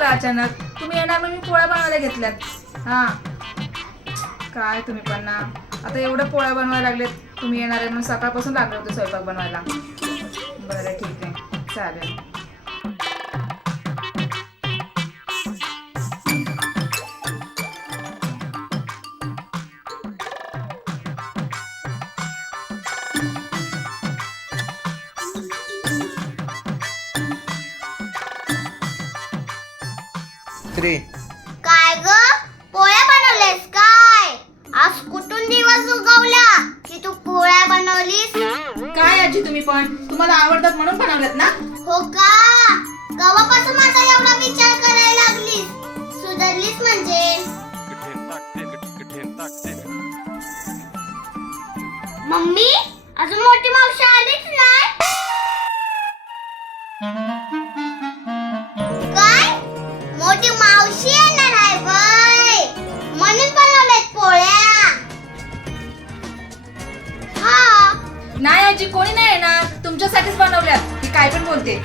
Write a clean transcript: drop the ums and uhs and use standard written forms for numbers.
झालं अचानक? तुम्ही येणार म्हणून मी पोळ्या बनवायला घेतल्यात. हा काय तुम्ही पण ना, आता एवढं पोळ्या बनवायला लागलेत, तुम्ही येणार आहे म्हणून सकाळपासून लागले होते स्वयंपाक बनवायला. बरं ठीक आहे, चालेल. काय ग, पोळ्या बनवल्यास काय? आज कुठून दिवस उगवला की तू पोळ्या बनवलीस? काय आजी तुम्ही पण, तुम्हाला आवडतात म्हणून बनवल्यात ना? हो का? कवापासून माझा एवढा विचार करायला लागलीस? सुधारलीस म्हणजे? मम्मी, अजून मोठी मावशी आलीच नाही? काय? मोठी मावशी येणार आहे बाय, म्हणून बनवल्यात पोळ्या? हा. नाही आजी, कोणी नाही येणार, तुमच्यासाठीच बनवल्यात. ती काय पण बोलते.